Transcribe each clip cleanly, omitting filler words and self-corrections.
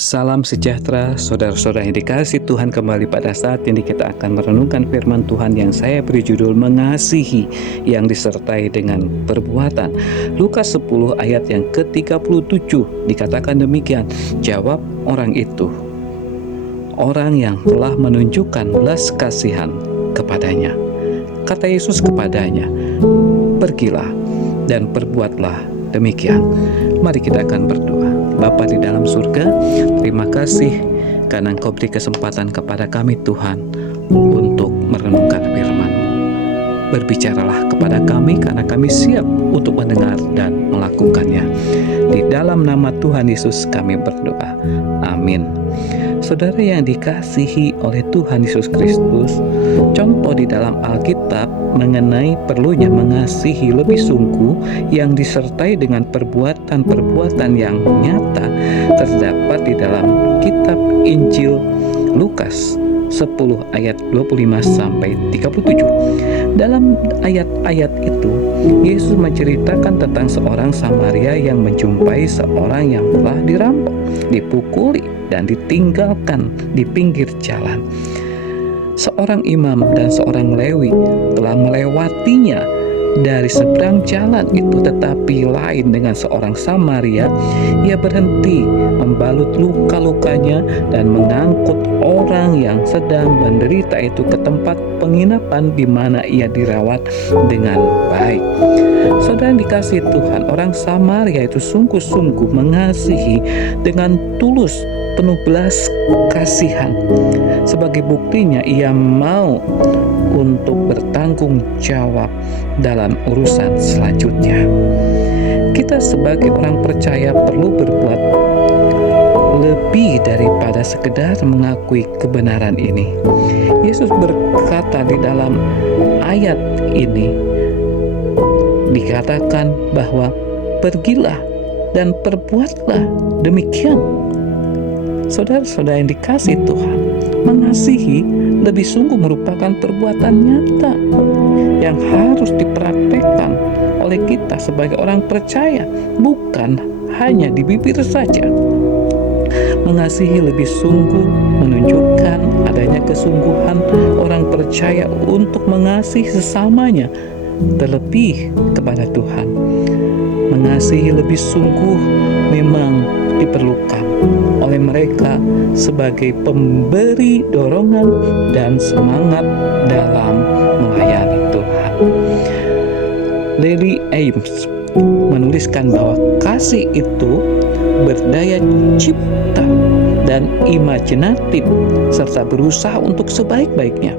Salam sejahtera, saudara-saudara yang dikasihi Tuhan. Kembali pada saat ini kita akan merenungkan firman Tuhan yang saya beri judul Mengasihi yang disertai dengan perbuatan. Lukas 10 ayat yang ke-37 dikatakan demikian, jawab orang itu, orang yang telah menunjukkan belas kasihan kepadanya. Kata Yesus kepadanya, pergilah dan perbuatlah demikian. Mari kita akan berdoa. Bapa di dalam surga, terima kasih karena Engkau beri kesempatan kepada kami Tuhan untuk merenungkan firman-Mu. Berbicaralah kepada kami karena kami siap untuk mendengar dan melakukannya. Di dalam nama Tuhan Yesus kami berdoa. Amin. Saudara yang dikasihi oleh Tuhan Yesus Kristus, contoh di dalam Alkitab mengenai perlunya mengasihi lebih sungguh yang disertai dengan perbuatan-perbuatan yang nyata terdapat di dalam kitab Injil Lukas 10 ayat 25 sampai 37. Dalam ayat-ayat itu, Yesus menceritakan tentang seorang Samaria yang menjumpai seorang yang telah dirampok, dipukuli, dan ditinggalkan di pinggir jalan. Seorang imam dan seorang Lewi telah melewatinya dari seberang jalan itu, tetapi lain dengan seorang Samaria, ia berhenti membalut luka-lukanya dan mengangkut orang yang sedang menderita itu ke tempat penginapan di mana ia dirawat dengan baik. Saudara yang dikasihi Tuhan, orang Samaria itu sungguh-sungguh mengasihi dengan tulus, penuh belas kasihan. Sebagai buktinya ia mau untuk bertanggung jawab dalam urusan selanjutnya. Kita sebagai orang percaya perlu berbuat lebih daripada sekedar mengakui kebenaran ini. Yesus berkata di dalam ayat ini, dikatakan bahwa pergilah dan perbuatlah demikian. Saudara-saudara yang dikasihi Tuhan, mengasihi lebih sungguh merupakan perbuatan nyata yang harus dipraktekkan oleh kita sebagai orang percaya, bukan hanya di bibir saja. Mengasihi lebih sungguh menunjukkan adanya kesungguhan orang percaya untuk mengasihi sesamanya, terlebih kepada Tuhan. Mengasihi lebih sungguh memang diperlukan oleh mereka sebagai pemberi dorongan dan semangat dalam melayani Tuhan. Larry Ames menuliskan bahwa kasih itu berdaya cipta dan imajinatif serta berusaha untuk sebaik-baiknya.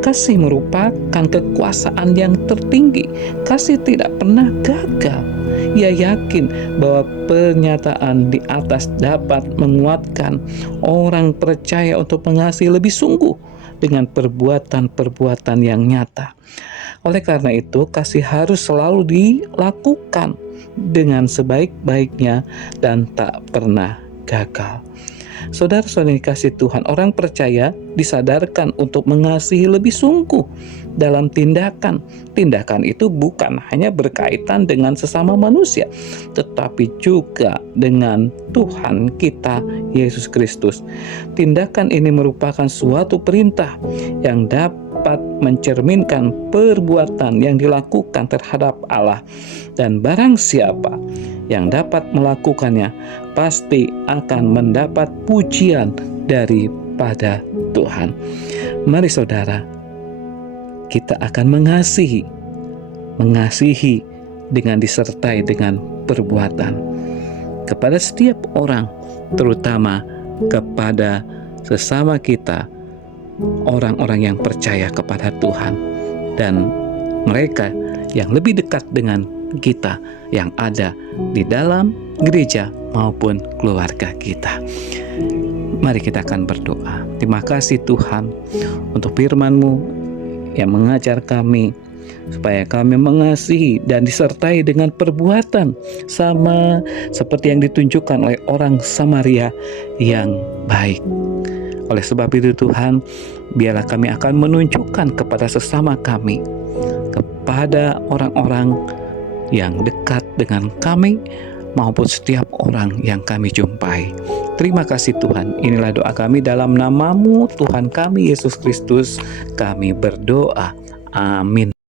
Kasih merupakan kekuasaan yang tertinggi. Kasih tidak pernah gagal. Ia yakin bahwa pernyataan di atas dapat menguatkan orang percaya untuk mengasihi lebih sungguh dengan perbuatan-perbuatan yang nyata. Oleh karena itu, kasih harus selalu dilakukan dengan sebaik-baiknya dan tak pernah gagal. Saudara-saudara yang dikasihi Tuhan, orang percaya disadarkan untuk mengasihi lebih sungguh dalam tindakan. Tindakan itu bukan hanya berkaitan dengan sesama manusia, tetapi juga dengan Tuhan kita, Yesus Kristus. Tindakan ini merupakan suatu perintah yang dapat mencerminkan perbuatan yang dilakukan terhadap Allah. Dan barang siapa yang dapat melakukannya pasti akan mendapat pujian daripada Tuhan. Mari saudara, kita akan mengasihi dengan disertai dengan perbuatan kepada setiap orang, terutama kepada sesama kita, orang-orang yang percaya kepada Tuhan dan mereka yang lebih dekat dengan kita yang ada di dalam gereja maupun keluarga kita. Mari kita akan berdoa. Terima kasih Tuhan untuk firman-Mu yang mengajar kami supaya kami mengasihi dan disertai dengan perbuatan sama seperti yang ditunjukkan oleh orang Samaria yang baik. Oleh sebab itu Tuhan, biarlah kami akan menunjukkan kepada sesama kami, kepada orang-orang yang dekat dengan kami, maupun setiap orang yang kami jumpai. Terima kasih Tuhan, inilah doa kami dalam nama-Mu Tuhan kami Yesus Kristus, kami berdoa. Amin.